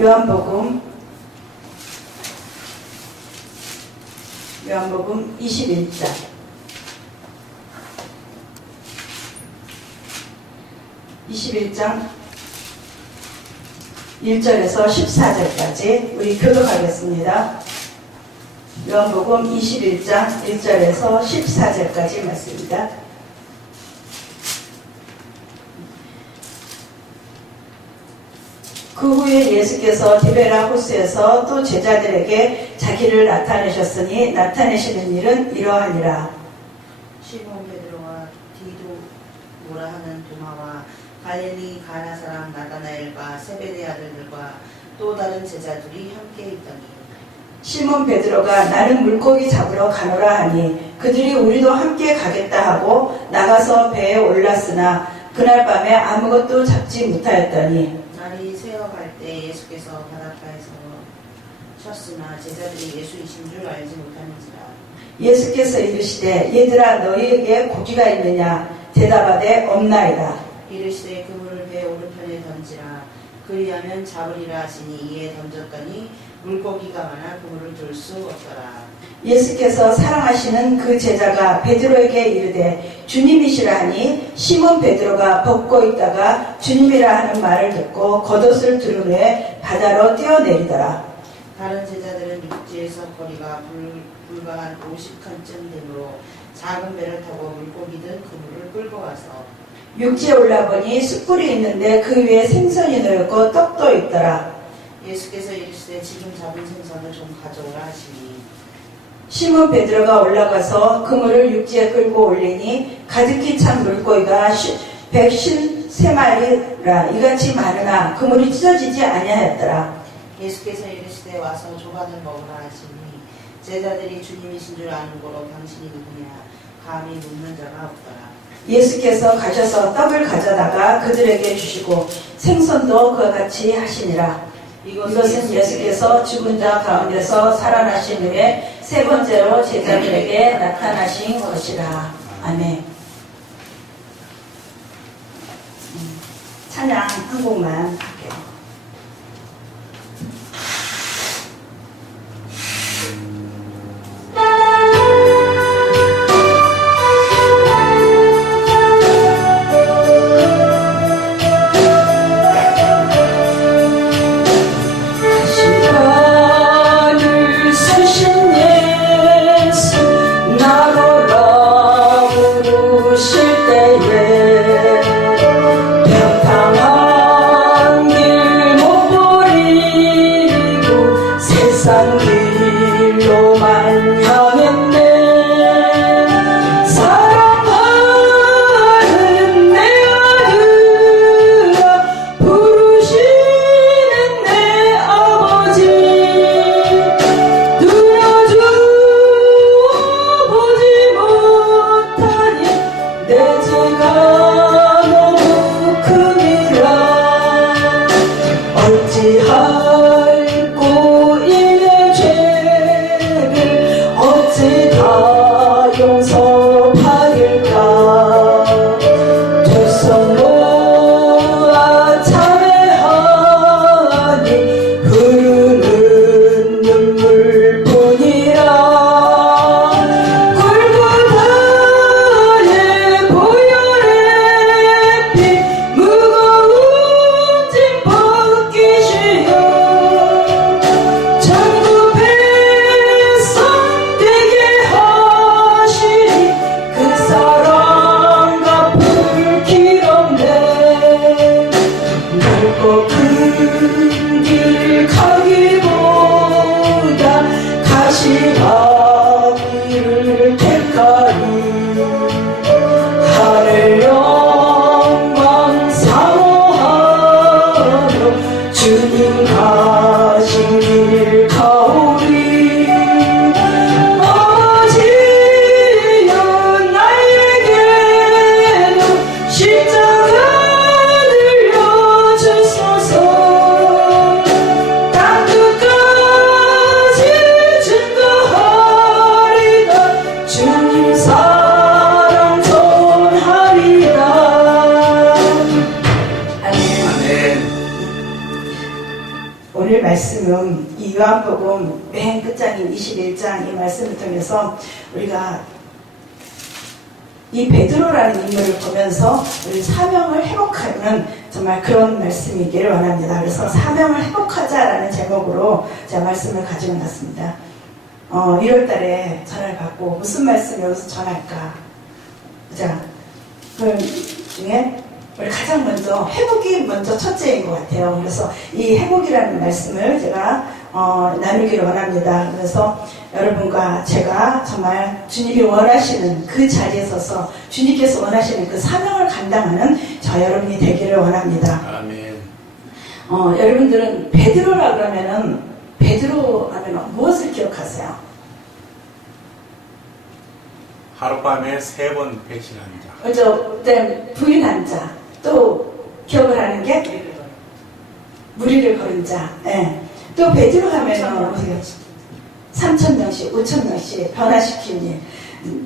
요한복음 21장 1절에서 14절까지 우리 교독하겠습니다. 요한복음 21장 1절에서 14절까지 말씀입니다. 그 후에 예수께서 디베라 호수에서 또 제자들에게 자기를 나타내셨으니 나타내시는 일은 이러하니라. 시몬 베드로와 디도모라 하는 도마와 갈릴리 가나 사람 나다나엘과 세베대 아들들과 또 다른 제자들이 함께 있더니 시몬 베드로가 나는 물고기 잡으러 가노라 하니 그들이 우리도 함께 가겠다 하고 나가서 배에 올랐으나 그날 밤에 아무것도 잡지 못하였더니 날이 새어갈 때 예수께서 바닷가에서 쉬었으나 제자들이 예수이신 줄 알지 못하는지라. 예수께서 이르시되 얘들아 너희에게 고기가 있느냐 대답하되 없나이다. 이르시되 그물을 배 오른편에 던지라. 그리하면 잡으리라 하시니 이에 던졌더니 물고기가 많아 그물을 들 수 없더라. 예수께서 사랑하시는 그 제자가 베드로에게 이르되 주님이시라 하니 시몬 베드로가 벗고 있다가 주님이라 하는 말을 듣고 겉옷을 두른 후에 바다로 뛰어내리더라. 다른 제자들은 육지에서 거리가 불과 한 50칸쯤 되므로 작은 배를 타고 물고기 든 그물을 끌고 가서 육지에 올라보니 숯불이 있는데 그 위에 생선이 놓였고 떡도 있더라. 예수께서 이르시되 지금 잡은 생선을 좀 가져오라 하시니 시몬 베드로가 올라가서 그물을 육지에 끌고 올리니 가득히 찬 물고기가 153마리라 이같이 많으나 그물이 찢어지지 아니하였더라. 예수께서 이르시되 와서 조각을 먹으라 하시니 제자들이 주님이신 줄 아는 고로 당신이 누구냐 감히 묻는 자가 없더라. 예수께서 가셔서 떡을 가져다가 그들에게 주시고 생선도 그와 같이 하시니라. 이것은 예수께서 죽은 자 가운데서 살아나신 후에 세 번째로 제자들에게 나타나신 것이라. 아멘. 찬양 한 곡만 할게요. 오늘 말씀은 이 요한복음 맨 끝장인 21장 이 말씀을 통해서 우리가 이 베드로라는 인물을 보면서 우리 사명을 회복하는 정말 그런 말씀이기를 원합니다. 그래서 사명을 회복하자라는 제목으로 제가 말씀을 가지고 났습니다. 1월달에 전화를 받고 무슨 말씀 여기서 전할까? 자, 그 중에 우리 가장 먼저 회복이 먼저 첫째인 것 같아요. 그래서 이 회복이라는 말씀을 제가 나누기를 원합니다. 그래서 여러분과 제가 정말 주님이 원하시는 그 자리에 서서 주님께서 원하시는 그 사명을 감당하는 저 여러분이 되기를 원합니다. 아멘. 여러분들은 베드로라 그러면은 베드로 하면 무엇을 기억하세요? 하룻밤에 3번 배신한 자. 그죠? 그때 부인한 자. 또 기억을 하는 게 무리를 걸은 자. 예. 또 베드로 하면은 3,000명씩 5,000명씩 변화시킨 일.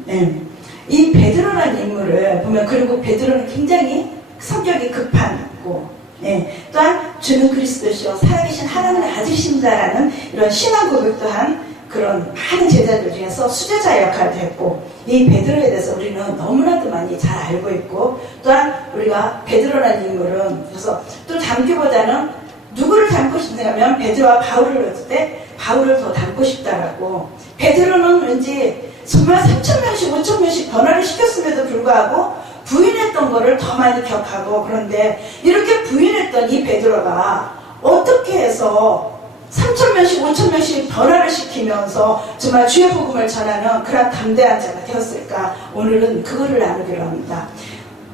예. 이 베드로라는 인물을 보면, 그리고 베드로는 굉장히 성격이 급하고, 예. 또한 주는 그리스도시요 살아계신 하나님의 아들이신다라는 이런 신앙 고백도 한 그런 많은 제자들 중에서 수제자 역할을 했고, 이 베드로에 대해서 우리는 너무나도 많이 잘 알고 있고, 또한 우리가 베드로라는 인물은 그래서 또 닮기보다는 누구를 닮고 싶냐면 베드로와 바울을 했을 때 바울을 더 닮고 싶다라고. 베드로는 왠지 정말 3,000명씩 5,000명씩 변화를 시켰음에도 불구하고 부인했던 거를 더 많이 기억하고, 그런데 이렇게 부인했던 이 베드로가 어떻게 해서 3,000명씩 5,000명씩 변화를 시키면서 정말 주의 복음을 전하는 그런 담대한 자가 되었을까? 오늘은 그거를 나누기로 합니다.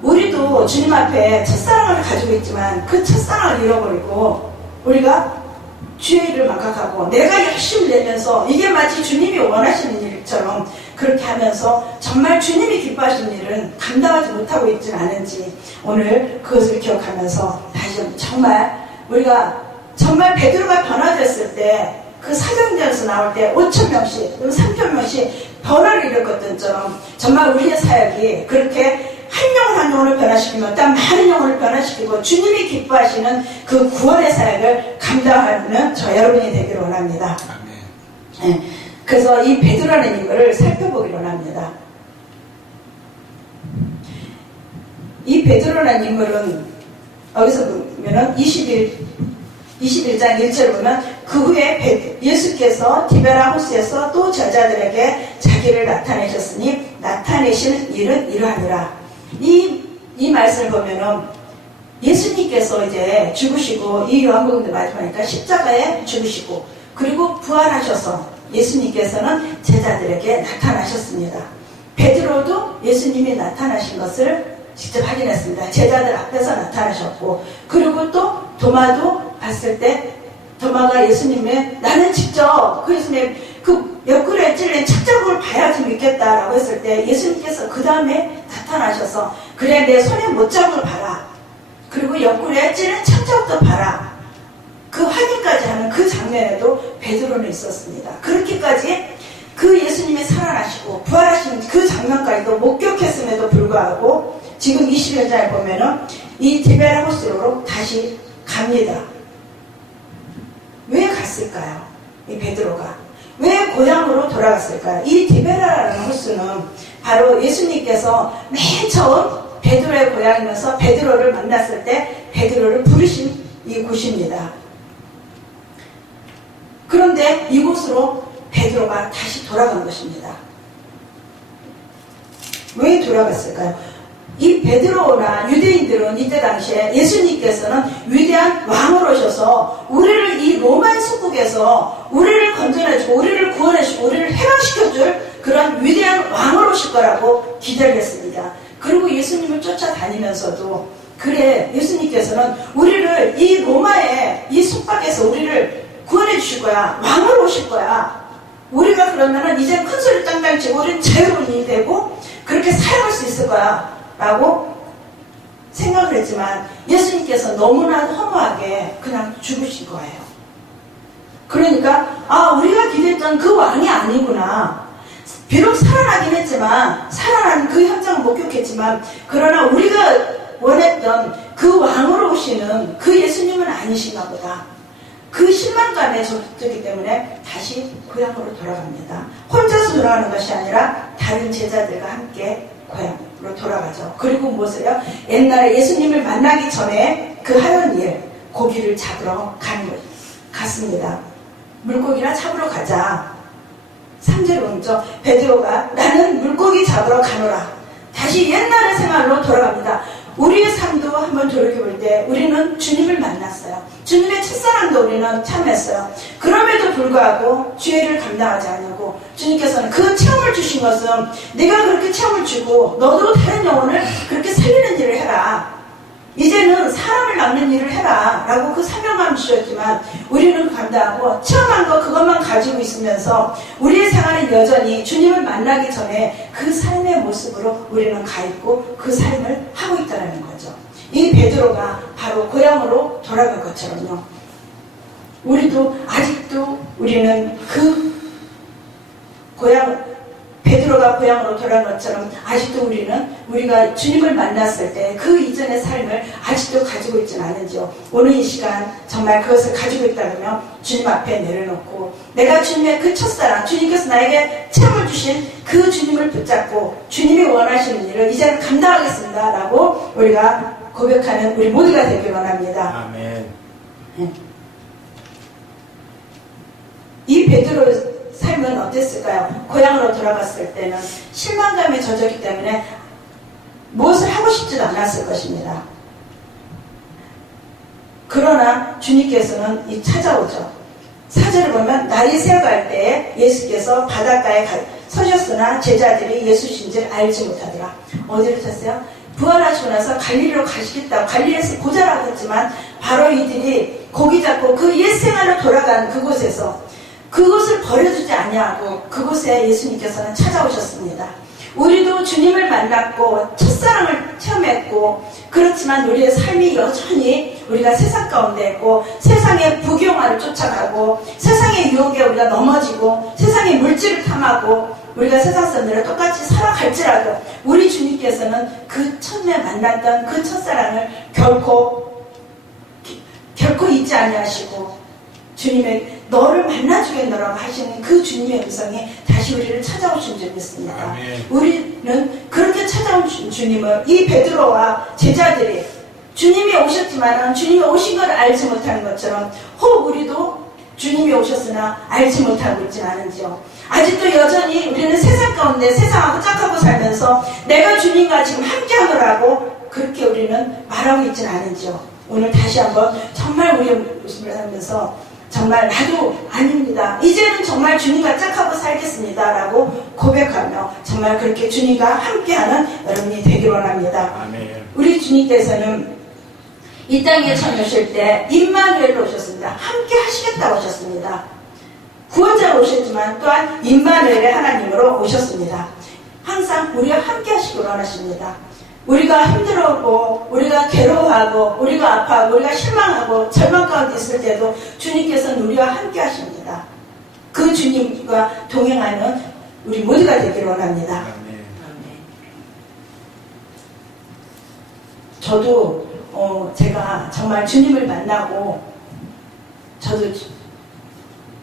우리도 주님 앞에 첫사랑을 가지고 있지만 그 첫사랑을 잃어버리고 우리가 주의 일을 망각하고 내가 열심히 내면서 이게 마치 주님이 원하시는 일처럼 그렇게 하면서 정말 주님이 기뻐하시는 일은 감당하지 못하고 있지는 않은지, 오늘 그것을 기억하면서 다시 정말 우리가 정말 베드로가 변화됐을 때 그 사도행전에서 나올 때 5,000명씩 3,000명씩 변화를 일으켰던 것처럼 정말 우리의 사역이 그렇게 한 영혼 한 영혼을 변화시키면 또 많은 영혼을 변화시키고 주님이 기뻐하시는 그 구원의 사역을 감당하는 저 여러분이 되기를 원합니다. 아멘. 네. 그래서 이 베드로라는 인물을 살펴보기로 합니다. 이 베드로라는 인물은 여기서 보면은 21장 1절을 보면 그 후에 예수께서 디베라 호수에서 또 제자들에게 자기를 나타내셨으니 나타내시는 일은 이러하니라. 이 말씀을 보면은 예수님께서 이제 죽으시고, 이 요한복음도 마지막이니까 십자가에 죽으시고 그리고 부활하셔서 예수님께서는 제자들에게 나타나셨습니다. 베드로도 예수님이 나타나신 것을 직접 확인했습니다. 제자들 앞에서 나타나셨고, 그리고 또 도마도 봤을 때 도마가 예수님의 나는 직접 그 예수님 그 옆구리에 찔린 착자국을 봐야지 믿겠다라고 했을 때 예수님께서 그 다음에 나타나셔서 그래 내 손에 못자국을 봐라, 그리고 옆구리에 찔린 착자국도 봐라, 그 확인까지 하는 그 장면에도 베드로는 있었습니다. 그렇게까지 그 예수님이 살아나시고 부활하신 그 장면까지도 목격했음에도 불구하고 지금 21장에 보면은 이 디베라 호수로 다시 갑니다. 왜 갔을까요? 이 베드로가 왜 고향으로 돌아갔을까요? 이 디베라라는 호수는 바로 예수님께서 맨 처음 베드로의 고향이면서 베드로를 만났을 때 베드로를 부르신 이 곳입니다. 그런데 이곳으로 베드로가 다시 돌아간 것입니다. 왜 돌아갔을까요? 이 베드로나 유대인들은 이때 당시에 예수님께서는 위대한 왕으로 오셔서 우리를 이 로마의 속국에서 우리를 건져내주고 우리를 구원해주고 우리를 해방시켜줄 그런 위대한 왕으로 오실 거라고 기대를 했습니다. 그리고 예수님을 쫓아다니면서도 그래 예수님께서는 우리를 이 로마의 이 속박에서 우리를 구원해 주실 거야, 왕으로 오실 거야, 우리가 그러면은 이제 큰 소리 땅땅 치고 우리는 자유로운이 되고 그렇게 살아갈 수 있을 거야 라고 생각을 했지만 예수님께서 너무나 허무하게 그냥 죽으신 거예요. 그러니까 우리가 기대했던 그 왕이 아니구나. 비록 살아나긴 했지만 살아난 그 현장을 목격했지만 그러나 우리가 원했던 그 왕으로 오시는 그 예수님은 아니신가 보다 그 실망감에 젖기 때문에 다시 고향으로 돌아갑니다. 혼자서 돌아가는 것이 아니라 다른 제자들과 함께 고향으로 돌아가죠. 그리고 무엇을요? 옛날에 예수님을 만나기 전에 그 하던 일, 고기를 잡으러 갔습니다. 물고기나 잡으러 가자. 3절에 보죠. 베드로가 나는 물고기 잡으러 가노라. 다시 옛날의 생활로 돌아갑니다. 우리의 삶도 한번 돌이켜볼 때 우리는 주님을 만났어요. 주님의 첫사랑도 우리는 참했어요. 그럼에도 불구하고 죄를 감당하지 않냐고 주님께서는 그 체험을 주신 것은 내가 그렇게 체험을 주고 너도 다른 영혼을 그렇게 살리는 일을 해라. 이제는 사람을 낚는 일을 해라 라고 그 사명감을 주셨지만 우리는 감당하고 체험한 거 그것만 가지고 있으면서 우리의 생활은 여전히 주님을 만나기 전에 그 삶의 모습으로 우리는 가 있고 그 삶을 하고 있다는 거죠. 이 베드로가 바로 고향으로 돌아간 것처럼요. 우리도 아직도 우리는 그 베드로가 고향으로 돌아간 것처럼 아직도 우리가 주님을 만났을 때 그 이전의 삶을 아직도 가지고 있지는 않은지요. 오늘 이 시간 정말 그것을 가지고 있다면 주님 앞에 내려놓고 내가 주님의 그 첫사랑, 주님께서 나에게 체험을 주신 그 주님을 붙잡고 주님이 원하시는 일을 이제는 감당하겠습니다 라고 우리가 고백하는 우리 모두가 되길 원합니다. 아멘. 이 베드로의 삶은 어땠을까요? 고향으로 돌아갔을 때는 실망감에 젖었기 때문에 무엇을 하고 싶지도 않았을 것입니다. 그러나 주님께서는 찾아오죠. 4절을 보면 날이 새어갈 때에 예수께서 바닷가에 서셨으나 제자들이 예수신지를 알지 못하더라. 어디로 쳤어요? 부활하시고 나서 갈릴리로 가시겠다고 갈릴리에서 고자라고 했지만 바로 이들이 고기 잡고 그 옛 생활로 돌아간 그곳을 버려두지 아니하고 그곳에 예수님께서는 찾아오셨습니다. 우리도 주님을 만났고 첫사랑을 체험했고 그렇지만 우리의 삶이 여전히 우리가 세상 가운데 있고 세상의 부귀영화를 쫓아가고 세상의 유혹에 우리가 넘어지고 세상의 물질을 탐하고 우리가 세상 사람들과 똑같이 살아갈지라도 우리 주님께서는 그 처음에 만났던 그 첫사랑을 결코 잊지 아니하시고 주님의 너를 만나주겠노라고 하시는 그 주님의 음성이 다시 우리를 찾아오신 적이 있습니다. 아멘. 우리는 그렇게 찾아온 주님을 이 베드로와 제자들이 주님이 오셨지만 주님이 오신 걸 알지 못하는 것처럼 혹 우리도 주님이 오셨으나 알지 못하고 있지는 않은지요. 아직도 여전히 우리는 세상 가운데 세상하고 짝하고 살면서 내가 주님과 지금 함께하노라고 그렇게 우리는 말하고 있지는 않은지요. 오늘 다시 한번 정말 우리의 모습을 살면서 정말 나도 아닙니다. 이제는 정말 주님과 짝하고 살겠습니다 라고 고백하며 정말 그렇게 주님과 함께하는 여러분이 되길 원합니다. 아멘. 우리 주님께서는 이 땅에 처음 오실 때 임마누엘로 오셨습니다. 함께 하시겠다고 오셨습니다. 구원자로 오셨지만 또한 임마누엘의 하나님으로 오셨습니다. 항상 우리와 함께 하시길 원하십니다. 우리가 힘들어하고 우리가 괴로워하고 우리가 아파하고 우리가 실망하고 절망 가운데 있을 때도 주님께서는 우리와 함께 하십니다. 그 주님과 동행하는 우리 모두가 되기를 원합니다. 아멘. 저도 제가 정말 주님을 만나고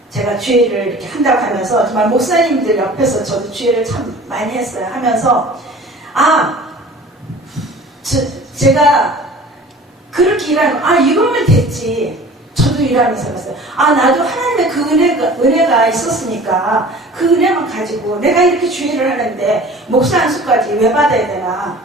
제가 주의를 이렇게 한다고 하면서 정말 목사님들 옆에서 저도 주의를 참 많이 했어요. 하면서 제가 그렇게 일하면 이거면 됐지. 저도 일하면서 그랬어요. 나도 하나님의 그 은혜가 있었으니까 그 은혜만 가지고 내가 이렇게 주의를 하는데 목사 안수까지 왜 받아야 되나.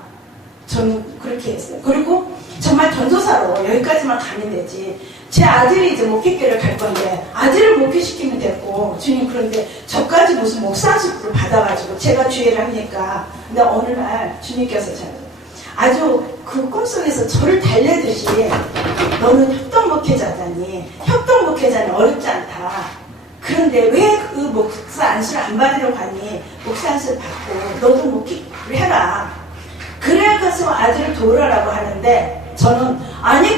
저는 그렇게 했어요. 그리고 정말 전도사로 여기까지만 가면 되지. 제 아들이 이제 목회교를 갈 건데 아들을 목회시키면 됐고 주님 그런데 저까지 무슨 목사 안수를 받아가지고 제가 주의를 합니까. 근데 어느 날 주님께서 아주 그 꿈속에서 저를 달래듯이 너는 협동목회자다니 협동목회자는 어렵지 않다. 그런데 왜 그 목사 안수를 안 받으려고 하니 목사 안수를 받고 너도 목회를 해라. 그래서 아들을 도우라고 하는데 저는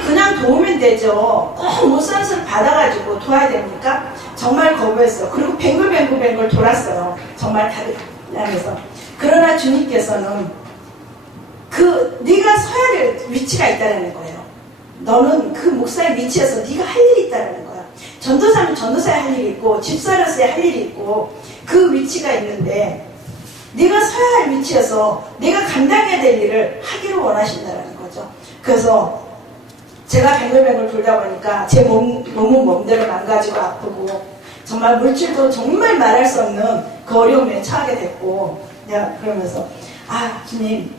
그냥 도우면 되죠. 꼭 목사 안수를 받아가지고 도와야 됩니까? 정말 거부했어요. 그리고 뱅글뱅글 돌았어요. 정말 다들 하면서. 그러나 주님께서는 네가 서야 될 위치가 있다는 거예요. 너는 그 목사의 위치에서 네가 할 일이 있다는 거야. 전도사는 전도사에 할 일이 있고 집사로서의 할 일이 있고 그 위치가 있는데 네가 서야 할 위치에서 내가 감당해야 될 일을 하기를 원하신다는 거죠. 그래서 제가 뱅글뱅글 돌다 보니까 제 몸은 몸대로 망가지고 아프고 정말 물질도 정말 말할 수 없는 그 어려움에 처하게 됐고 내가 그러면서 주님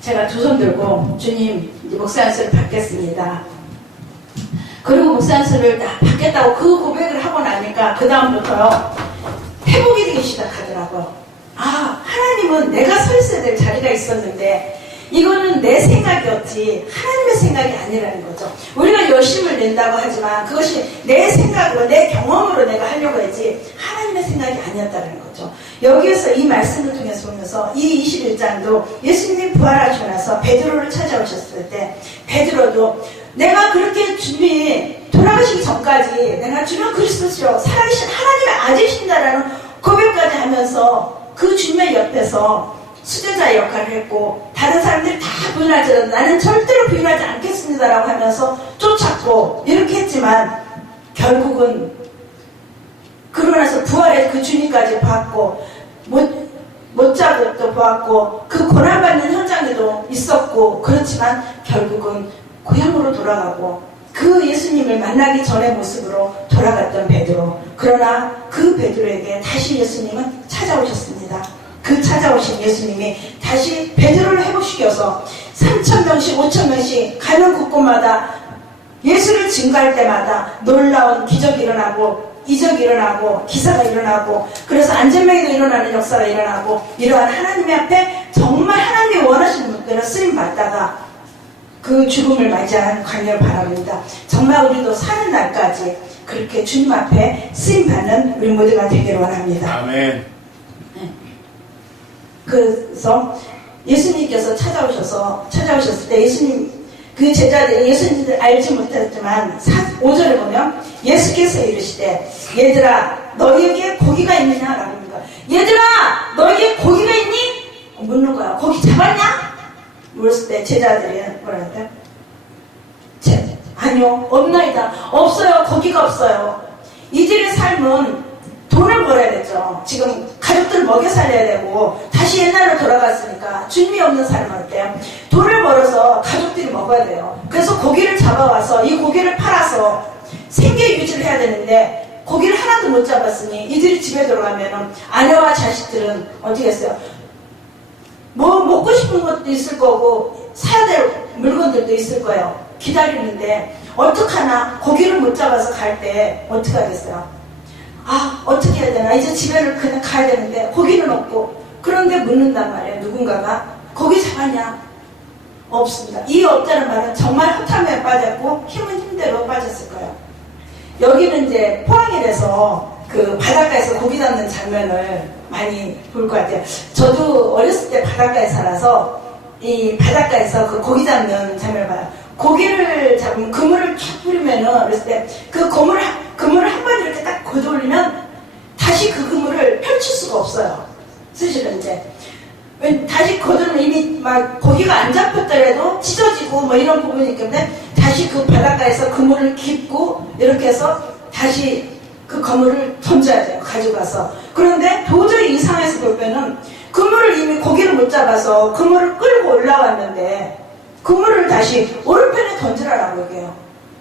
제가 두 손 들고 주님 이제 목사 안수를 받겠습니다. 그리고 목사 안수를 다 받겠다고 그 고백을 하고 나니까 그 다음부터요 회복이 되기 시작하더라고요. 하나님은 내가 서 있어야 될 자리가 있었는데 이거는 내 생각이었지 하나님의 생각이 아니라는 거죠. 우리가 열심을 낸다고 하지만 그것이 내 생각으로 내 경험으로 내가 하려고 했지 하나님의 생각이 아니었다는 거죠. 여기에서 이 말씀을 통해서 보면서 이 21장도 예수님이 부활하시고 나서 베드로를 찾아오셨을 때 베드로도 내가 그렇게 주님이 돌아가시기 전까지 내가 주님 그리스도시요 살아계신 하나님의 아들이신다라는 고백까지 하면서 그 주님의 옆에서 수제자 역할을 했고 다른 사람들이 다 부인하지라도 나는 절대로 부인하지 않겠습니다라고 하면서 쫓았고 이렇게 했지만 결국은 그러고 나서 부활의 그 주님까지 봤고 못 잡고 또 보았고 그 고난받는 현장에도 있었고 그렇지만 결국은 고향으로 돌아가고 그 예수님을 만나기 전의 모습으로 돌아갔던 베드로. 그러나 그 베드로에게 다시 예수님은 찾아오셨습니다. 그 찾아오신 예수님이 다시 베드로를 회복시켜서 3,000명씩 5,000명씩 가는 곳곳마다 예수를 증거할 때마다 놀라운 기적이 일어나고 이적이 일어나고 기사가 일어나고 그래서 안전명에도 일어나는 역사가 일어나고 이러한 하나님의 앞에 정말 하나님이 원하시는 분들은 쓰임받다가 그 죽음을 맞이하는 광야를 바랍니다. 정말 우리도 사는 날까지 그렇게 주님 앞에 쓰임받는 우리 모두가 되기를 원합니다. 아멘. 그래서 예수님께서 찾아오셨을 때 예수님 그 제자들이 예수님을 알지 못했지만 5절에 보면 예수께서 이르시되 얘들아 너희에게 고기가 있느냐라고 합니다. 얘들아 너희에게 고기가 있니? 묻는 거야. 고기 잡았냐? 물었을 때 제자들이 뭐라 할까요? 아니요 없나이다. 없어요. 고기가 없어요. 이들의 삶은 돈을 벌어야 되죠. 지금 가족들 먹여 살려야 되고 다시 옛날로 돌아갔으니까 주님이 없는 삶은 어때요? 돈을 벌어서 가족들이 먹어야 돼요. 그래서 고기를 잡아와서 이 고기를 팔아서 생계 유지를 해야 되는데 고기를 하나도 못 잡았으니 이들이 집에 들어가면 아내와 자식들은 어떻게 했어요? 뭐 먹고 싶은 것도 있을 거고 사야 될 물건들도 있을 거예요. 기다리는데 어떡하나 고기를 못 잡아서 갈 때 어떻게 하겠어요? 어떻게 해야 되나? 이제 집에를 그냥 가야 되는데 고기는 없고 그런데 묻는단 말이에요. 누군가가 고기 잡았냐? 없습니다. 이 없다는 말은 정말 허탐에 빠졌고 힘은 힘대로 빠졌을 거예요. 여기는 이제 포항에 대해서 그 바닷가에서 고기 잡는 장면을 많이 볼 것 같아요. 저도 어렸을 때 바닷가에 살아서 이 바닷가에서 그 고기 잡는 장면을 봐요. 고기를 잡으면 그물을 쫙 뿌리면은 어렸을 때 그 그물을 한 번 이렇게 딱 걷어올리면 다시 그 그물을 펼칠 수가 없어요. 사실은 이제 다시 걷어올리면 이미 막 고기가 안 잡혔더라도 찢어지고 뭐 이런 부분이 있기 때문에 다시 그 바닷가에서 그물을 깁고 이렇게 해서 다시 그 그물을 던져야 돼요. 가져가서. 그런데 도저히 이 상황에서 볼 때는 그물을 이미 고기를 못 잡아서 그물을 끌고 올라왔는데 그물을 다시 오른편에 던지라라고 얘기해요.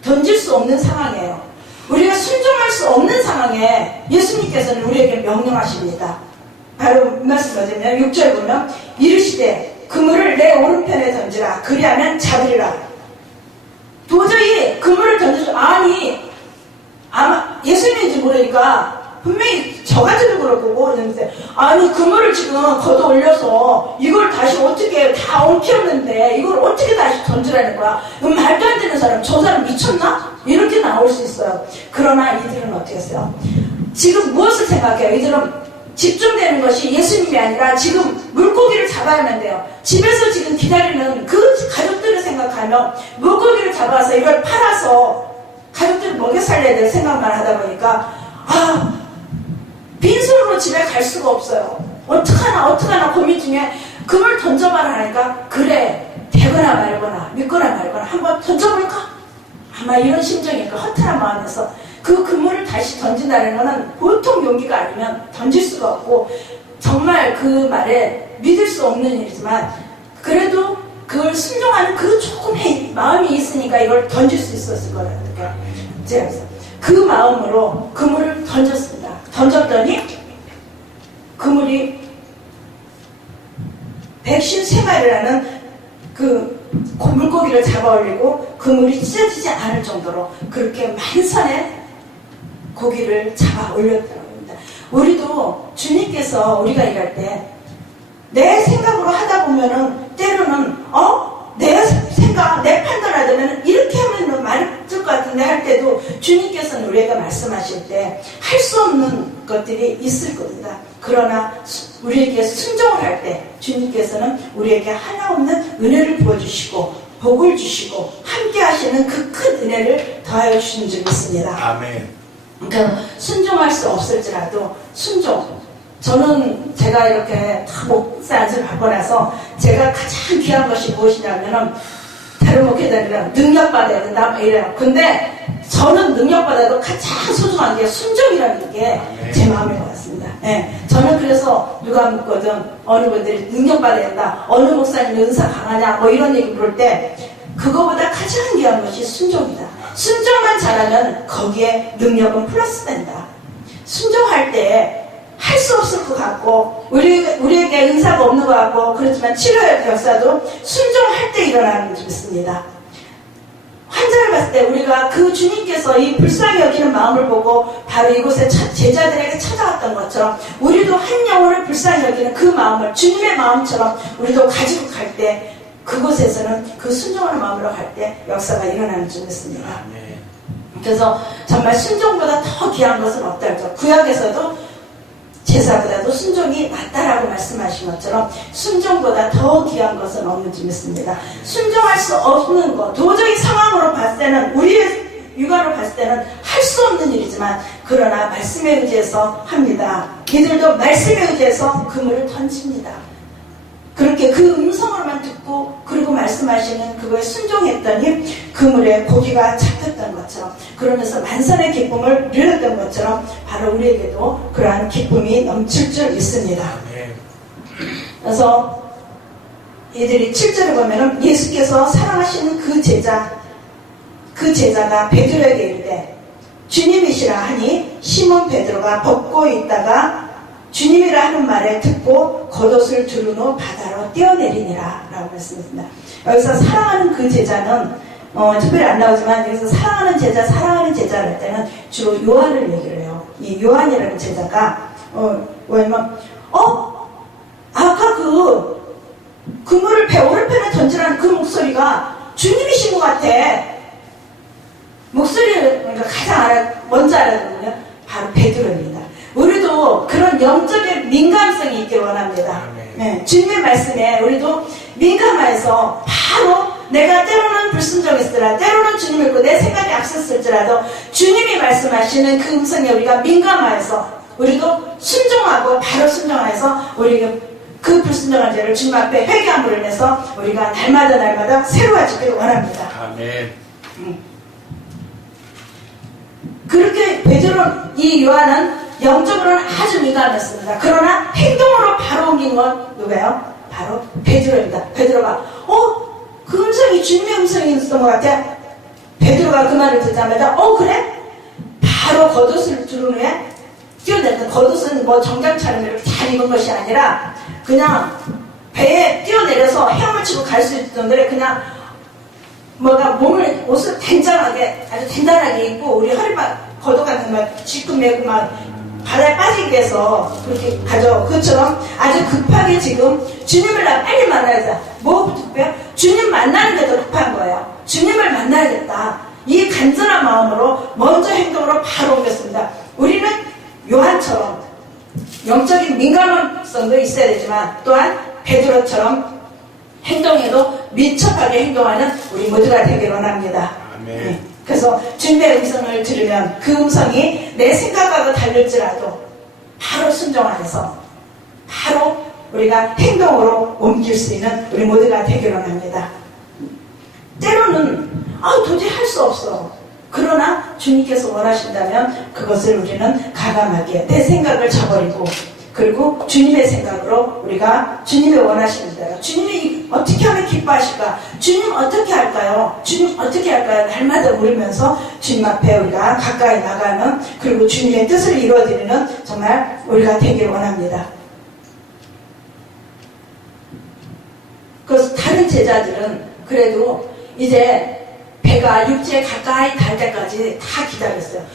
던질 수 없는 상황이에요. 우리가 순종할 수 없는 상황에 예수님께서는 우리에게 명령하십니다. 바로 말씀 맞으면 6절 보면 이르시되 그물을 내 오른편에 던지라 그리하면 잡으리라. 도저히 그물을 던져서 아마 예수님인지 모르니까 분명히 저가지고 그럴 거고 그랬는데 그물을 지금 걷어 올려서 이걸 다시 어떻게 다 엉켰는데 이걸 어떻게 다시 던지라는 거야. 말도 안 되는 사람, 저 사람 미쳤나? 이렇게 나올 수 있어요. 그러나 이들은 어떻게 했어요? 지금 무엇을 생각해요? 이들은 집중되는 것이 예수님이 아니라 지금 물고기를 잡아야만 돼요. 집에서 지금 기다리는 그 가족들을 생각하며 물고기를 잡아서 이걸 팔아서 가족들을 먹여 살려야 될 생각만 하다 보니까 빈손으로 집에 갈 수가 없어요. 어떡하나 고민 중에 금을 던져봐라 하니까 그래 되거나 말거나 믿거나 말거나 한번 던져볼까? 아마 이런 심정일까. 허탈한 마음에서 그 그물을 다시 던진다는 것은 보통 용기가 아니면 던질 수가 없고 정말 그 말에 믿을 수 없는 일이지만 그래도 그걸 순종하는 그 조금의 마음이 있으니까 이걸 던질 수 있었을 거라니까. 제가 그 마음으로 그물을 던졌습니다. 던졌더니 그물이 153마리라는 그 물고기를 잡아 올리고 그물이 찢어지지 않을 정도로 그렇게 만선의 고기를 잡아 올렸다고 합니다. 우리도 주님께서 우리가 일할 때 내 생각으로 하다 보면은 때로는 내 생각, 내 판단하자면 이렇게 하면 맞을 것 같은데 할 때도 주님께서는 우리가 말씀하실 때 할 수 없는 것들이 있을 겁니다. 그러나 우리에게 순종을 할 때 주님께서는 우리에게 하나 없는 은혜를 부어주시고 복을 주시고 함께 하시는 그 큰 은혜를 더하여 주시는 줄 믿습니다. 아멘. 그러니까 순종할 수 없을지라도 순종. 저는 제가 이렇게 목사 안수를 받고 나서 제가 가장 귀한 것이 무엇이냐면은 다른 목회자들은 능력받아야 된다 이래요. 근데 저는 능력받아도 가장 소중한 게 순종이라는 게 제 마음인 것 같습니다. 네. 저는 그래서 누가 묻거든 어느 분들이 능력받아야 된다, 어느 목사님 은사 강하냐 뭐 이런 얘기 부를 때 그거보다 가장 귀한 것이 순종이다. 순종만 잘하면 거기에 능력은 플러스 된다. 순종할 때 할 수 없을 것 같고 우리에게 은사가 없는 것 같고 그렇지만 치료의 역사도 순종할 때 일어나는 줄 믿습니다. 환자를 봤을 때 우리가 그 주님께서 이 불쌍히 여기는 마음을 보고 바로 이곳에 제자들에게 찾아왔던 것처럼 우리도 한 영혼을 불쌍히 여기는 그 마음을 주님의 마음처럼 우리도 가지고 갈 때 그곳에서는 그 순종하는 마음으로 갈 때 역사가 일어나는 줄 믿습니다. 그래서 정말 순종보다 더 귀한 것은 없다 그러죠. 구약에서도 제사보다도 순종이 낫다라고 말씀하신 것처럼 순종보다 더 귀한 것은 없는 줄 믿습니다. 순종할 수 없는 것, 도저히 상황으로 봤을 때는 우리의 육안으로 봤을 때는 할 수 없는 일이지만 그러나 말씀에 의지해서 합니다. 이들도 말씀에 의지해서 그물을 던집니다. 그렇게 그 음성으로만 듣고 그리고 말씀하시는 그거에 순종했더니 그물에 고기가 잡혔던 것처럼 그러면서 만선의 기쁨을 누렸던 것처럼 바로 우리에게도 그러한 기쁨이 넘칠 줄 믿습니다. 그래서 이들이 7절을 보면은 예수께서 사랑하시는 그 제자가 베드로에게 이르되 주님이시라 하니 시몬 베드로가 벗고 있다가 주님이라 하는 말을 듣고 겉옷을 두른 후 바다로 뛰어내리니라 라고 말씀했습니다. 여기서 사랑하는 그 제자는 특별히 안 나오지만 여기서 사랑하는 제자를 할 때는 주로 요한을 얘기를 해요. 이 요한이라는 제자가 왜냐면 아까 그물을 배 오른편에 던지라는 그 목소리가 주님이신 것 같아. 목소리를 그러니까 가장 먼저 알아듣는요 바로 베드로입니다. 우리도 그런 영적인 민감성이 있기를 원합니다. 네, 주님의 말씀에 우리도 민감해서 바로 내가 때로는 불순종했으라 때로는 주님을 믿고 내 생각이 앞섰을지라도 주님이 말씀하시는 그 음성에 우리가 민감해서 우리도 순종하고 바로 순종해서 우리에게 그 불순종한 죄를 주님 앞에 회개함으로 인해서 우리가 날마다 새로워지기를 원합니다. 아멘. 그렇게 베드로 이 요한은 영적으로는 아주 민감했습니다. 그러나 행동으로 바로 옮긴 건 누구예요? 바로 베드로입니다. 베드로가 그 음성이 주님의 음성이었던 것 같아. 베드로가 그 말을 듣자마자 그래? 바로 겉옷을 두른 후에 뛰어내렸다. 겉옷은 뭐 정장처럼 이렇게 잘 입은 것이 아니라 그냥 배에 뛰어내려서 헤엄을 치고 갈 수 있던 데를 그냥 옷을 아주 단단하게 입고 우리 허리만 겉옷 같은 거 지금 메고 막 바다에 빠지기 위해서 그렇게 가죠. 그것처럼 아주 급하게 지금 주님을 빨리 만나야겠다. 뭐부터 급해요? 주님 만나는 게 더 급한 거예요. 주님을 만나야겠다. 이 간절한 마음으로 먼저 행동으로 바로 옮겼습니다. 우리는 요한처럼 영적인 민감성도 있어야 되지만 또한 베드로처럼 행동에도 민첩하게 행동하는 우리 모두가 되길 원합니다. 아멘. 그래서 주님의 음성을 들으면 그 음성이 내 생각하고 다를지라도 바로 순종하면서 바로 우리가 행동으로 옮길 수 있는 우리 모두가 되기를 원합니다. 때로는 도저히 할 수 없어. 그러나 주님께서 원하신다면 그것을 우리는 가감하게 내 생각을 저버리고 그리고 주님의 생각으로 우리가 주님의 원하시는 대로 주님이 어떻게 하면 기뻐하실까? 주님 어떻게 할까요? 주님 어떻게 할까요? 날마다 물으면서 주님 앞에 우리가 가까이 나가는 그리고 주님의 뜻을 이루어드리는 정말 우리가 되기를 원합니다. 그래서 다른 제자들은 그래도 이제 배가 육지에 가까이 닿을 때까지 다 기다렸어요.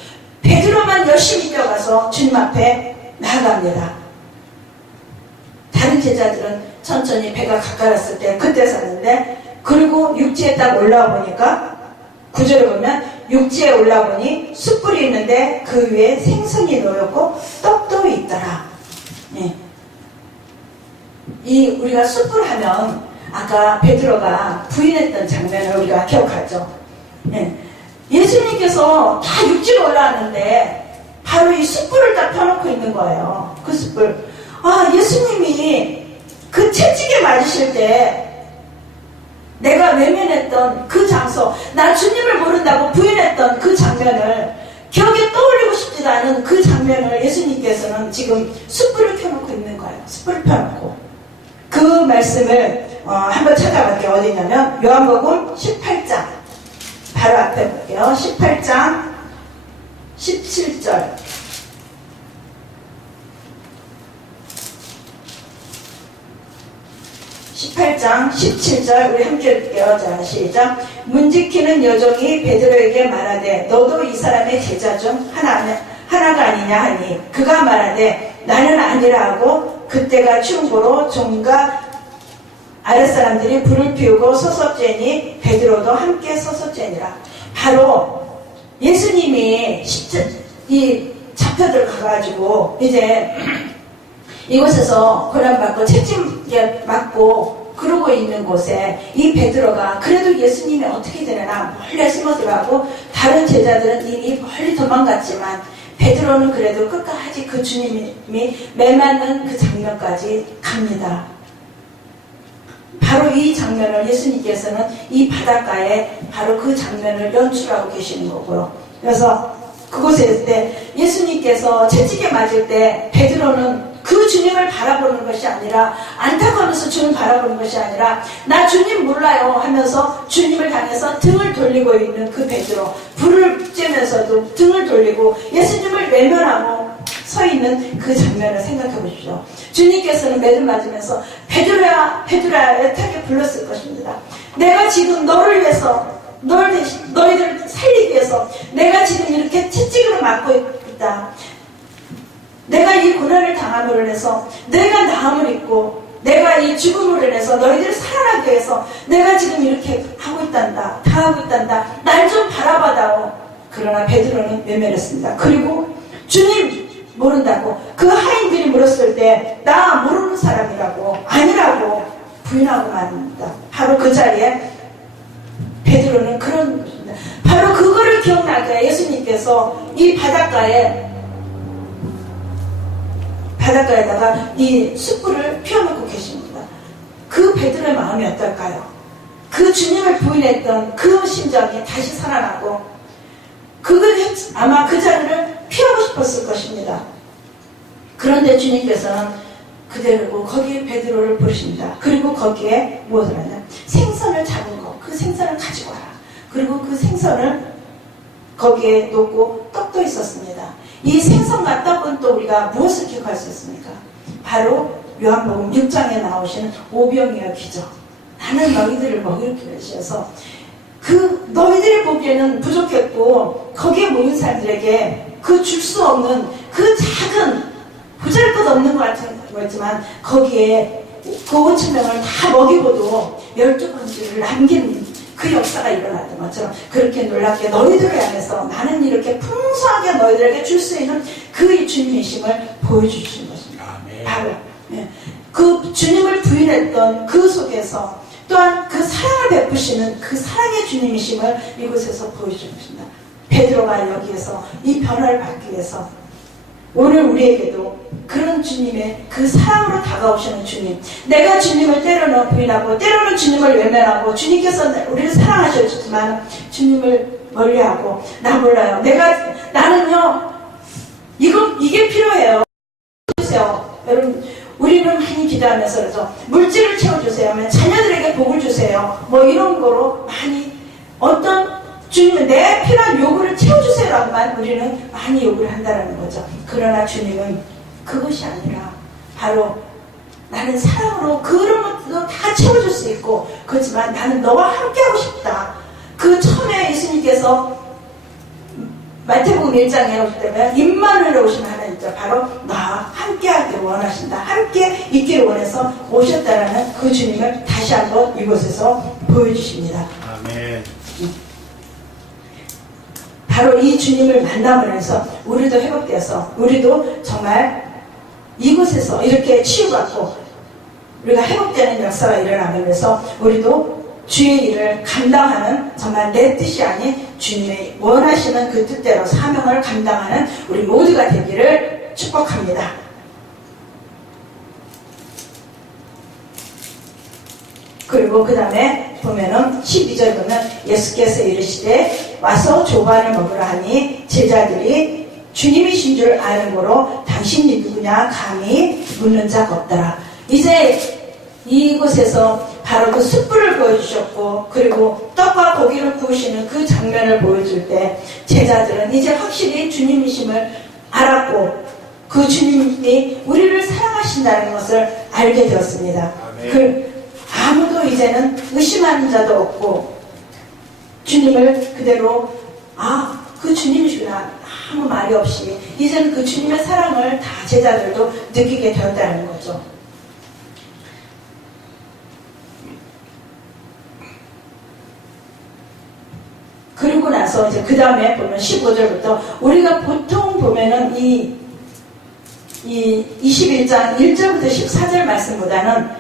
베드로만 열심히 뛰어가서 주님 앞에 나아갑니다. 다른 제자들은 천천히 배가 가까웠을 때 그때 샀는데 그리고 육지에 딱 올라와 보니까 구절을 보면 육지에 올라보니 숯불이 있는데 그 위에 생선이 놓였고 떡도 있더라. 네. 이 우리가 숯불 하면 아까 베드로가 부인했던 장면을 우리가 기억하죠. 네. 예수님께서 다 육지로 올라왔는데 바로 이 숯불을 딱 펴놓고 있는 거예요. 그 숯불. 예수님이 그 채찍에 맞으실 때 내가 외면했던 그 장소, 나 주님을 모른다고 부인했던 그 장면을 기억에 떠올리고 싶지도 않은 그 장면을 예수님께서는 지금 숯불을 켜놓고 있는 거예요. 숯불을 펴놓고. 그 말씀을 한번 찾아볼게요. 어디냐면 요한복음 18장 바로 앞에 볼게요. 18장 17절 18장 17절 우리 함께 읽을게요. 자, 시작. 문지키는 여종이 베드로에게 말하되 너도 이 사람의 제자 중 하나가 아니냐 하니 그가 말하되 나는 아니라 하고 그때가 추운 고로 종과 아랫사람들이 불을 피우고 서서죄니 베드로도 함께 서서죄니라. 바로 예수님이 잡혀 들어가가지고 이제 이곳에서 고난받고 채찍에 맞고 그러고 있는 곳에 이 베드로가 그래도 예수님이 어떻게 되려나 멀리 숨어 들어가고 다른 제자들은 이미 멀리 도망갔지만 베드로는 그래도 끝까지 그 주님이 매맞는 그 장면까지 갑니다. 바로 이 장면을 예수님께서는 이 바닷가에 바로 그 장면을 연출하고 계시는 거고요. 그래서 그곳에 있을 때 예수님께서 채찍에 맞을 때 베드로는 그 주님을 바라보는 것이 아니라 안타까워서 주님을 바라보는 것이 아니라 나 주님 몰라요 하면서 주님을 향해서 등을 돌리고 있는 그 베드로, 불을 쬐면서도 등을 돌리고 예수님을 외면하고 서 있는 그 장면을 생각해 보십시오. 주님께서는 매듭 맞으면서 베드로야 베드로야 애타게 불렀을 것입니다. 내가 지금 너를 위해서 너희들을 살리기 위해서 내가 지금 이렇게 채찍으로 맞고 있다. 내가 이 고난을 당함으로 인해서 내가 나음을 입고 내가 이 죽음으로 인해서 너희들을 살아나기 위해서 내가 지금 이렇게 하고 있단다. 당하고 있단다. 날 좀 바라봐다오. 그러나 베드로는 외면했습니다. 그리고 주님 모른다고 그 하인들이 물었을 때 나 모르는 사람이라고 아니라고 부인하고 말합니다. 바로 그 자리에 베드로는 그런 것입니다. 바로 그거를 기억나게 예수님께서 이 바닷가에다가 이 숯불을 피워놓고 계십니다. 그 베드로의 마음이 어떨까요? 그 주님을 부인했던 그 심정이 다시 살아나고 그걸 아마 그 자리를 피하고 싶었을 것입니다. 그런데 주님께서는 그대로 거기에 베드로를 부르십니다. 그리고 거기에 무엇을 하냐? 생선을 잡은 거, 그 생선을 가지고 와라. 그리고 그 생선을 거기에 놓고 떡도 있었습니다. 이 생선과 떡은 또 우리가 무엇을 기억할 수 있습니까? 바로 요한복음 6장에 나오시는 오병이어 기적. 나는 너희들을 먹이기 위해서 그 너희들이 보기에는 부족했고 거기에 모인 사람들에게 그 줄 수 없는 그 작은 보잘것없는 것 같은 거였지만 거기에 그 5,000명을 다 먹이고도 12번째를 남긴 그 역사가 일어났던 것처럼 그렇게 놀랍게 너희들을 향해서 나는 이렇게 풍성하게 너희들에게 줄 수 있는 그 주님이심을 보여주신 것입니다. 바로 그 주님을 부인했던 그 속에서 또한 그 사랑을 베푸시는 그 사랑의 주님이심을 이곳에서 보여주신 것입니다. 베드로가 여기에서 이 변화를 받기 위해서 오늘 우리에게도 그런 주님의 그 사랑으로 다가오시는 주님, 내가 주님을 때로는 부인하고 때로는 주님을 외면하고 주님께서 우리를 사랑하셨지만 주님을 멀리하고 나 몰라요. 나는요 이게 필요해요. 주세요. 여러분 우리는 많이 기도하면서 그러죠. 물질을 채워주세요. 자녀들에게 복을 주세요. 뭐 이런 거로 많이 어떤 주님은 내 필요한 요구를 채워주세요라고만 우리는 많이 요구를 한다는 거죠. 그러나 주님은 그것이 아니라 바로 나는 사랑으로 그런 것도 다 채워줄 수 있고 그렇지만 나는 너와 함께하고 싶다. 그 처음에 예수님께서 마태복음 1장에 오실 때면 임마누엘에 오신 하나님이죠. 바로 나와 함께하기를 원하신다. 함께 있기를 원해서 오셨다라는 그 주님을 다시 한번 이곳에서 보여주십니다. 아멘. 바로 이 주님을 만남으면서 우리도 회복되어서 우리도 정말 이곳에서 이렇게 치유받고 우리가 회복되는 역사가 일어나면서 우리도 주의 일을 감당하는 정말 내 뜻이 아닌 주님의 원하시는 그 뜻대로 사명을 감당하는 우리 모두가 되기를 축복합니다. 그리고 그 다음에 보면은 12절 보면 예수께서 이르시되 와서 조반을 먹으라 하니 제자들이 주님이신 줄 아는 거로 당신이 누구냐 감히 묻는 자가 없더라. 이제 이곳에서 바로 그 숯불을 보여주셨고 그리고 떡과 고기를 구우시는 그 장면을 보여줄 때 제자들은 이제 확실히 주님이심을 알았고 그 주님이 우리를 사랑하신다는 것을 알게 되었습니다. 아무도 이제는 의심하는 자도 없고 주님을 그대로 그 주님이시구나 아무 말이 없이 이제는 그 주님의 사랑을 다 제자들도 느끼게 되었다는 거죠. 그리고 나서 이제 그 다음에 보면 15절부터 우리가 보통 보면은 이 21장 1절부터 14절 말씀보다는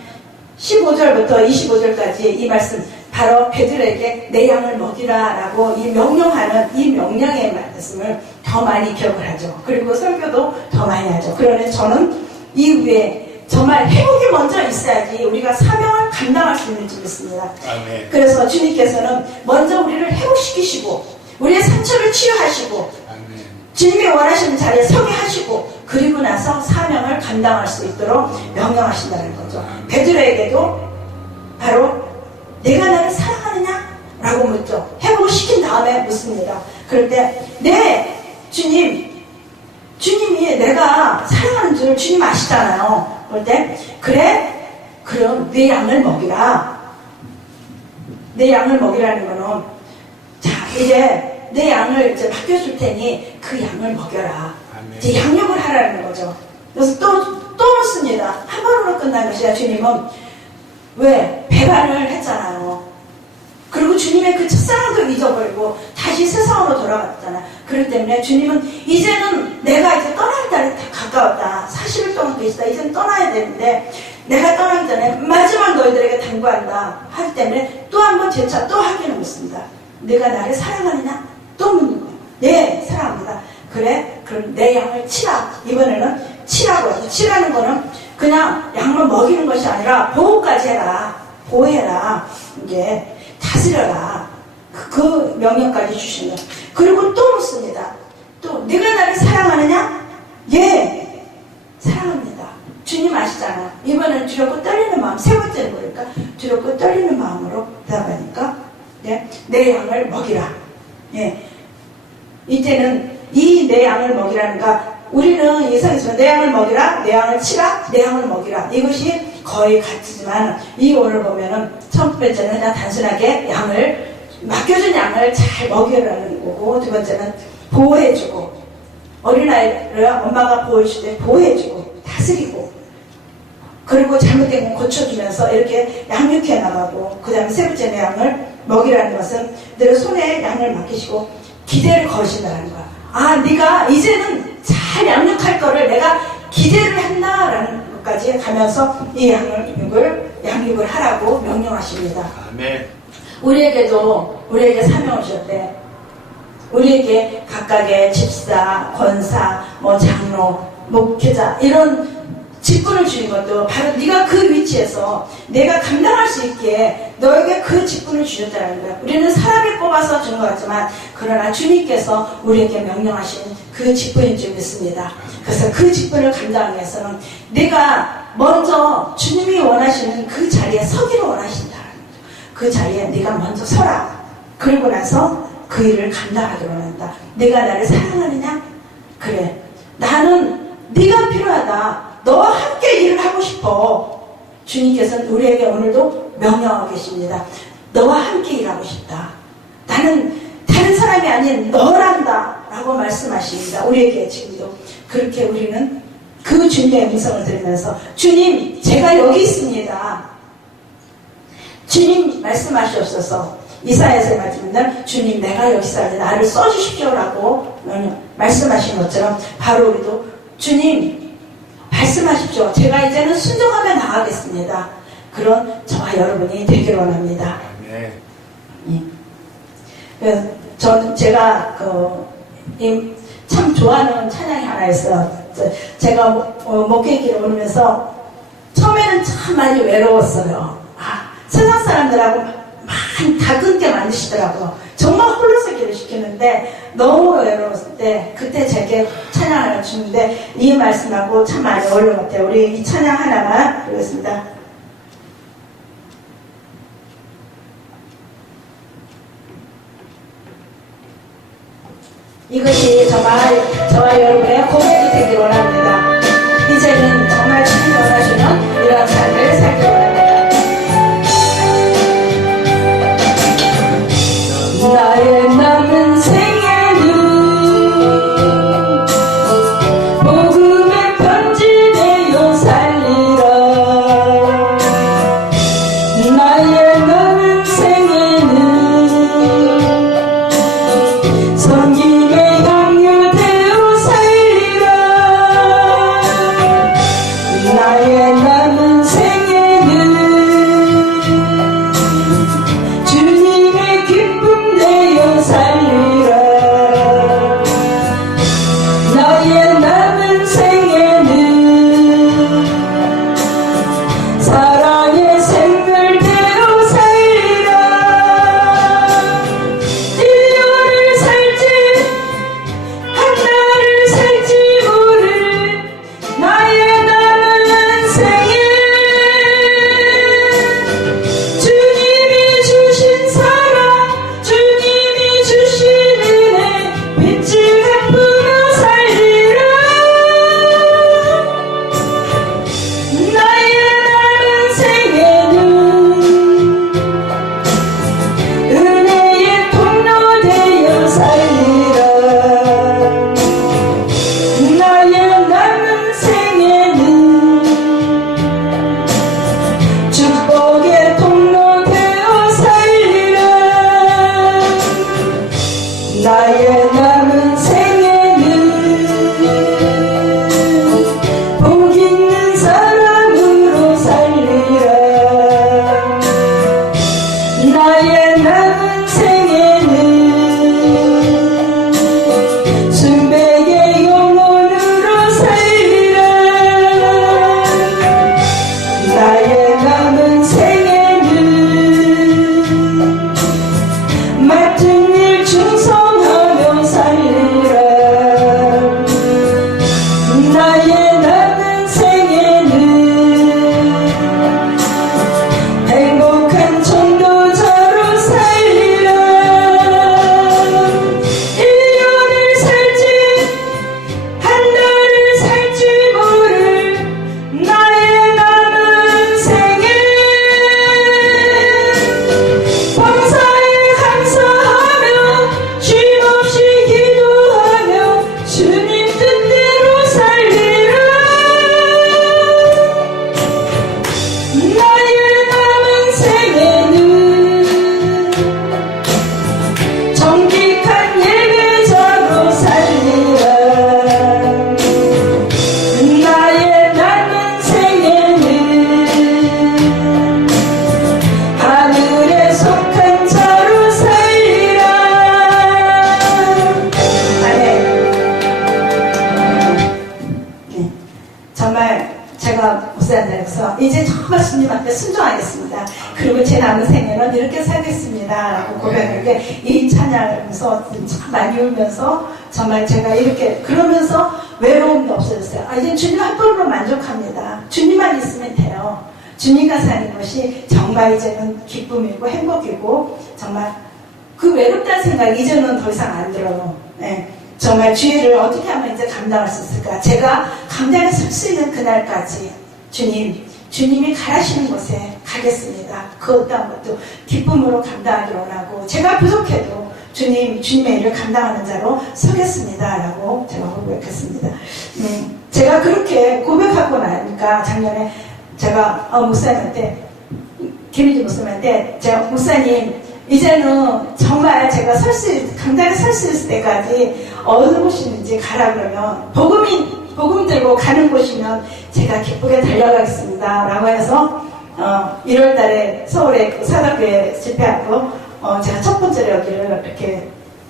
15절부터 25절까지 이 말씀 바로 베드로에게 내 양을 먹이라 라고 이 명령하는 이 명령의 말씀을 더 많이 기억을 하죠. 그리고 설교도 더 많이 하죠. 그러니 저는 이후에 정말 회복이 먼저 있어야지 우리가 사명을 감당할 수 있는 줄 믿습니다. 아멘. 그래서 주님께서는 먼저 우리를 회복시키시고 우리의 상처를 치유하시고 아멘. 주님이 원하시는 자리에 서게 하시고 그리고 나서 사명을 감당할 수 있도록 명령하신다는 거죠. 베드로에게도 바로 내가 나를 사랑하느냐? 라고 묻죠. 회복을 시킨 다음에 묻습니다. 그럴 때 네 주님이 내가 사랑하는 줄 주님 아시잖아요. 그럴 때 그래? 그럼 내 양을 먹이라. 내 양을 먹이라는 거는 자 이제 내 양을 이제 맡겨줄 테니 그 양을 먹여라. 아멘. 이제 양육을 하라는 거죠. 그래서 또 묻습니다. 한 번으로 끝난 것이야. 주님은 왜? 배반을 했잖아요. 그리고 주님의 그 첫사랑도 잊어버리고 다시 세상으로 돌아갔잖아. 그렇기 때문에 주님은 이제는 내가 이제 떠날 날이 가까웠다. 40일 동안 계시다. 이제는 떠나야 되는데 내가 떠나기 전에 마지막 너희들에게 당부한다. 하기 때문에 또 한 번 재차 또 확인을 묻습니다. 내가 나를 사랑하느냐? 또 묻는 거예요. 네, 사랑합니다. 그래? 그럼 내 양을 치라. 이번에는 치라고 해서 치라는 거는 그냥 양을 먹이는 것이 아니라 보호까지 해라. 보호해라. 이게 다스려라. 그 명령까지 주시는. 그리고 또 묻습니다. 또 네가 나를 사랑하느냐? 예, 사랑합니다. 주님 아시잖아. 이번엔 두렵고 떨리는 마음. 세 번째는 뭐니까 두렵고 떨리는 마음으로 대답하니까 네, 내 양을 먹이라. 예, 이때는 이 내 양을 먹이라는가 우리는 예상했지만 내 양을 먹이라, 내 양을 치라, 내 양을 먹이라 이것이 거의 같지만 이 오늘 보면은 첫 번째는 그냥 단순하게 양을 맡겨준 양을 잘 먹이라는 거고 두 번째는 보호해주고 어린아이를 엄마가 보호해줄 때 보호해주고 다스리고 그리고 잘못된 건 고쳐주면서 이렇게 양육해 나가고 그 다음에 세 번째 내 양을 먹이라는 것은 내 손에 양을 맡기시고 기대를 거신다는 거야. 네가 이제는 잘 양육할 거를 내가 기대를 한다라는 것까지 가면서 이 양육을 하라고 명령하십니다. 아멘. 우리에게 사명을 주셨대. 우리에게 각각의 집사, 권사, 뭐 장로, 목회자 이런 직분을 주는 것도 바로 네가 그 위치에서 내가 감당할 수 있게 너에게 그 직분을 주셨다는 거야. 우리는 사람이 뽑아서 준 것 같지만 그러나 주님께서 우리에게 명령하신 그 직분인 줄 믿습니다. 그래서 그 직분을 감당하기 위해서는 내가 먼저 주님이 원하시는 그 자리에 서기를 원하신다. 그 자리에 네가 먼저 서라. 그리고 나서 그 일을 감당하기로 한다. 네가 나를 사랑하느냐? 그래. 나는 네가 필요하다. 너와 함께 일을 하고 싶어. 주님께서는 우리에게 오늘도 명령하고 계십니다. 너와 함께 일하고 싶다. 나는 다른 사람이 아닌 너란다 라고 말씀하십니다. 우리에게 지금도 그렇게 우리는 그 주님의 음성을 들으면서 주님 제가 여기 있습니다. 주님 말씀하시옵소서. 이사야서의 말씀은 주님 내가 여기 있어야 나를 써주십시오라고 말씀하신 것처럼 바로 우리도 주님 말씀하십시오. 제가 이제는 순종하며 나가겠습니다. 그런 저와 여러분이 되길 원합니다. 네. 그래서 제가 참 좋아하는 찬양이 하나 있어요. 제가 목회길을 오르면서 처음에는 참 많이 외로웠어요. 세상 사람들하고 다 끊게 만드시더라고요. 정말 홀로서 길을 시키는데 너무 외로웠을 때 그때 제게 찬양 하나 주는데 이 말씀하고 참 많이 어울린 것 같아요. 우리 이 찬양 하나만 부르겠습니다. 이것이 정말 저와 여러분의 고백이 되길 원합니다. 이제는 정말 주님 원하시는 이런 삶을 살길 원합니다. 나의 남은 생에는 복음의 편지되어 살리라. 나의 남은 생에는 섬김의 향유 되어 살리라. 주님 앞에 순종하겠습니다. 그리고 제 남은 생애는 이렇게 살겠습니다. 라고 고백할 때 이 찬양하면서 참 많이 울면서 정말 제가 이렇게 그러면서 외로움도 없어졌어요. 이제 주님 한 분으로 만족합니다. 주님만 있으면 돼요. 주님과 사는 것이 정말 이제는 기쁨이고 행복이고 정말 그 외롭다는 생각이 이제는 더 이상 안 들어요. 네. 정말 주의를 어떻게 하면 이제 감당할 수 있을까? 제가 감당에 설 수 있는 그날까지 주님이 가라시는 곳에 가겠습니다. 그 어떠한 것도 기쁨으로 감당하기 원하고 제가 부족해도 주님의 일을 감당하는 자로 서겠습니다. 라고 제가 고백했습니다. 제가 그렇게 고백하고 나니까 작년에 제가 목사님한테 김희주 목사님한테 제가 목사님 이제는 정말 제가 강단에 설 수 있을 때까지 어느 곳이든지 가라 그러면 복음 들고 가는 곳이면 제가 기쁘게 달려가겠습니다. 라고 해서 1월 달에 서울에 그 사덕교회 집회하고 제가 첫 번째로 여기를 이렇게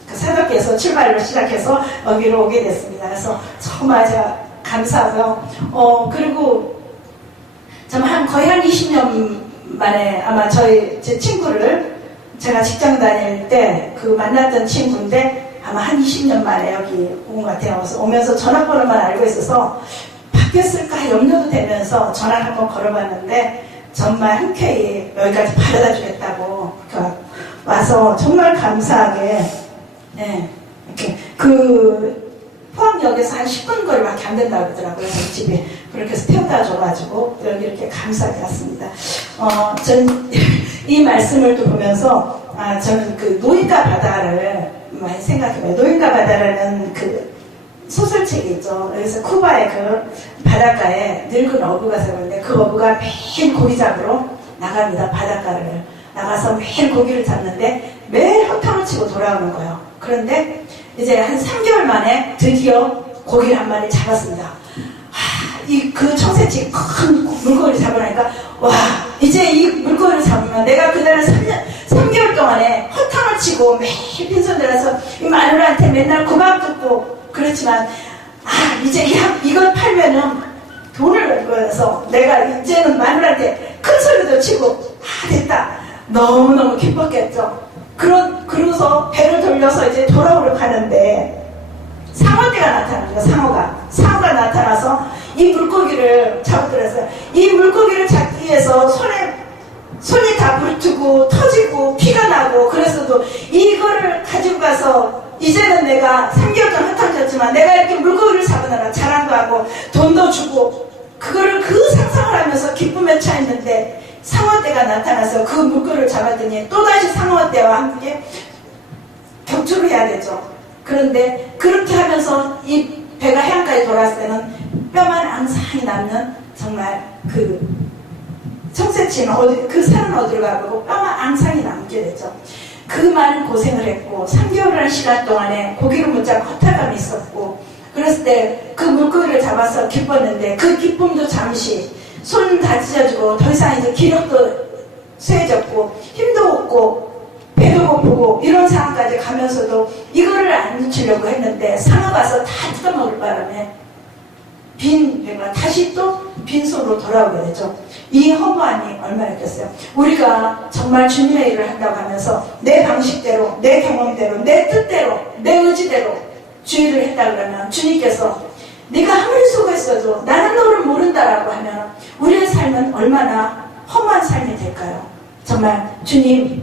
그 사덕교에서 출발로 시작해서 여기로 오게 됐습니다. 그래서 정말 제가 감사하고요. 그리고 정말 거의 한 20년 만에 아마 제 친구를 제가 직장 다닐 때 그 만났던 친구인데 아마 한 20년 만에 여기 온 것 같아요. 그래서 오면서 전화번호만 알고 있어서 바뀌었을까 염려도 되면서 전화를 한번 걸어봤는데 정말 흔쾌히 여기까지 바래다 주겠다고 와서 정말 감사하게 이렇게 그 포항역에서 한 10분 거리밖에 안 된다고 그러더라고요. 저희 집에. 그렇게 해서 태워다 줘가지고 여기 이렇게 감사하게 왔습니다. 저는 이 말씀을 또 보면서 저는 그 노인과 바다를 많이 생각해봐요. 노인과 바다라는 그 소설책이 있죠. 여기서 쿠바의 그 바닷가에 늙은 어부가 살았는데 그 어부가 매일 고기 잡으러 나갑니다. 바닷가를 나가서 매일 고기를 잡는데 매일 허탕을 치고 돌아오는 거예요. 그런데 이제 한 3개월 만에 드디어 고기를 한 마리 잡았습니다. 그 청새치 큰 물고기를 잡으니까 와 이제 이 물고기를 잡으면 내가 그날은 3개월 동안에 허탕을 치고 매일 빈손 들어서 이 마누라한테 맨날 구박 듣고 그렇지만 이제 이걸 팔면은 돈을 벌어서 내가 이제는 마누라한테 큰 소리도 치고 됐다 너무너무 기뻤겠죠. 그러고서 배를 돌려서 이제 돌아오려 가는데 상어떼가 나타나는 거예요. 상어가 나타나서 이 물고기를 잡으더라고요. 이 물고기를 잡기 위해서 손이 다 부르트고 터지고 피가 나고 그래서도 이거를 가지고 가서 이제는 내가 3개월 동안 흩어졌지만 내가 이렇게 물고기를 잡으느라 자랑도 하고 돈도 주고 그거를 그 상상을 하면서 기쁨에 차 있는데 상어떼가 나타나서 그 물고기를 잡았더니 또다시 상어떼와 함께 격투를 해야 되죠. 그런데 그렇게 하면서 이 배가 해안까지 돌아왔을 때는 뼈만 앙상이 남는 정말 그 청새치는 그 산은 어디로 가고 뼈만 앙상이 남게 되죠. 그 많은 고생을 했고 3개월이라는 시간 동안에 고기를 못 잡고 허탈감이 있었고 그랬을 때 그 물고기를 잡아서 기뻤는데 그 기쁨도 잠시 손 다 찢어지고 더 이상 이제 기력도 쇠해졌고 힘도 없고 배도 고프고 이런 상황까지 가면서도 이거를 안 놓치려고 했는데 상어 가서 다 뜯어먹을 바람에 빈 배가 다시 또 빈손으로 돌아오게 되죠. 이 허무함이 얼마나 있겠어요. 우리가 정말 주님의 일을 한다고 하면서 내 방식대로 내 경험대로 내 뜻대로 내 의지대로 주의를 했다 그러면 주님께서 네가 아무리 수고했어도 나는 너를 모른다라고 하면 우리의 삶은 얼마나 허무한 삶이 될까요? 정말 주님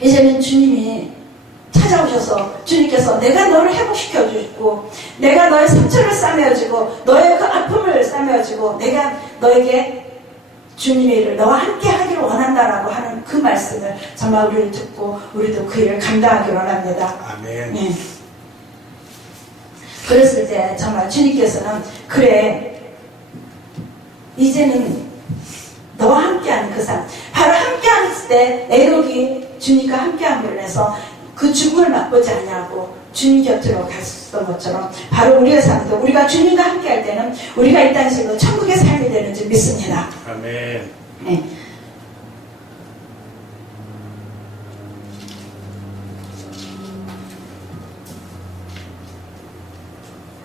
이제는 주님이 찾아오셔서 주님께서 내가 너를 회복시켜 주고 내가 너의 상처를 싸매어주고 너의 그 아픔을 싸매어주고 내가 너에게 주님의 일을 너와 함께 하기를 원한다라고 하는 그 말씀을 정말 우리를 듣고 우리도 그 일을 감당하기를 원합니다. 아멘. 네. 그래서 이제 정말 주님께서는 그래 이제는 너와 함께하는 그 삶 바로 함께할 때 에녹이 주님과 함께함으로 해서 그 죽음을 맛보지 않냐고 주님 곁으로 갔었던 것처럼 바로 우리의 삶도 우리가 주님과 함께할 때는 우리가 이 땅에서도 천국의 삶이 되는 줄 믿습니다. 아멘. 네.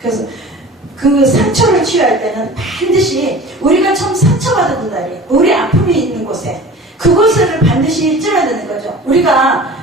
그래서 그 상처를 아픔을 치유할 때는 반드시 우리가 처음 상처받은 자리, 우리 아픔이 있는 곳에 그곳을 반드시 찔러야 되는 거죠. 우리가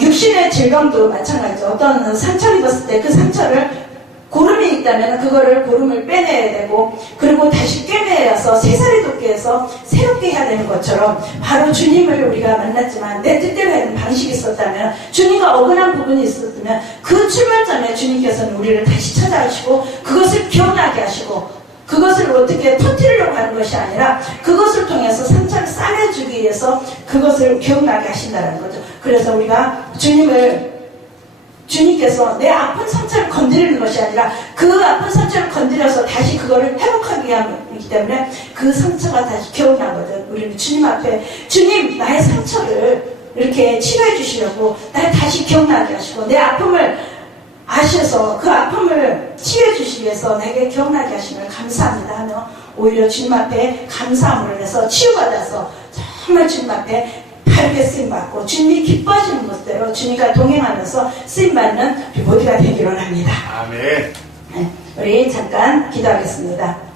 육신의 질병도 마찬가지죠. 어떤 상처를 입었을 때 그 상처를 고름이 있다면 그거를 고름을 빼내야 되고 그리고 다시 꿰매어서 새살이 돋게 해서 새롭게 해야 되는 것처럼 바로 주님을 우리가 만났지만 내 뜻대로 하는 방식이 있었다면 주님과 어긋난 부분이 있었다면 그 출발점에 주님께서는 우리를 다시 찾아오시고 그것을 기억나게 하시고 그것을 어떻게 터뜨리려고 하는 것이 아니라 그것을 통해서 상처를 싸매주기 위해서 그것을 기억나게 하신다는 거죠. 그래서 우리가 주님께서 내 아픈 상처를 건드리는 것이 아니라 그 아픈 상처를 건드려서 다시 그거를 회복하기 위함이기 때문에 그 상처가 다시 기억나거든. 우리는 주님 앞에 주님 나의 상처를 이렇게 치료해 주시려고 나를 다시 기억나게 하시고 내 아픔을 아셔서 그 아픔을 치유해 주시기 위해서 내게 기억나게 하심을 감사합니다 하며 오히려 주님 앞에 감사함을 해서 치유받아서 정말 주님 앞에 바르게 쓰임받고 주님이 기뻐하시는 것대로 주님과 동행하면서 쓰임받는 우리 모두가 되기를 원합니다. 아멘. 네, 우리 잠깐 기도하겠습니다.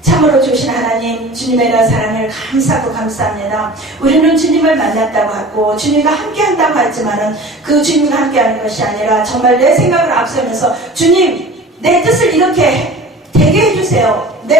참으로 주신 하나님, 주님에 대한 사랑을 감사하고 감사합니다. 우리는 주님을 만났다고 하고 주님과 함께한다고 하지만은 그 주님과 함께하는 것이 아니라 정말 내 생각을 앞서면서 주님 내 뜻을 이렇게 되게 해주세요. 내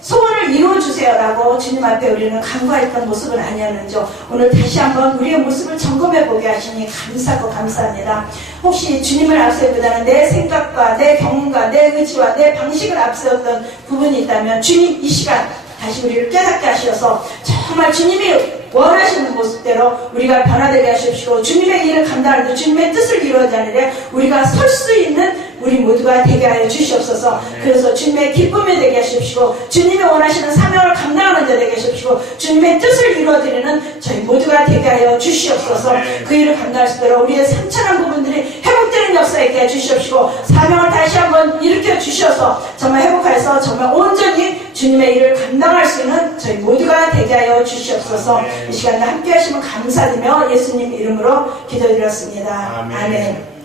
소원을 이루어주세요 라고 주님 앞에 우리는 간구했던 모습은 아니었는지 오늘 다시 한번 우리의 모습을 점검해보게 하시니 감사하고 감사합니다. 혹시 주님을 앞세우보다는 내 생각과 내 경험과 내 의지와 내 방식을 앞세웠던 부분이 있다면 주님 이 시간 다시 우리를 깨닫게 하셔서 정말 주님이 원하시는 모습대로 우리가 변화되게 하십시오. 주님의 일을 감당하는 주님의 뜻을 이루어가는 우리가 설 수 있는 우리 모두가 되게 하여 주시옵소서. 그래서 주님의 기쁨이 되게 하십시오. 주님이 원하시는 사명을 감당하는 자 되게 하십시오. 주님의 뜻을 이루어드리는 저희 모두가 되게 하여 주시옵소서. 그 일을 감당할 수 있도록 우리의 상처난 부분들이 회복되는 역사 있게 해주시옵시고 사명을 다시 한번 일으켜 주셔서 정말 회복해서 정말 온전히 주님의 일을 감당할 수 있는 저희 모두가 되게 하여 주시옵소서. 이 시간에 함께 하시면 감사드리며 예수님 이름으로 기도드렸습니다. 아멘.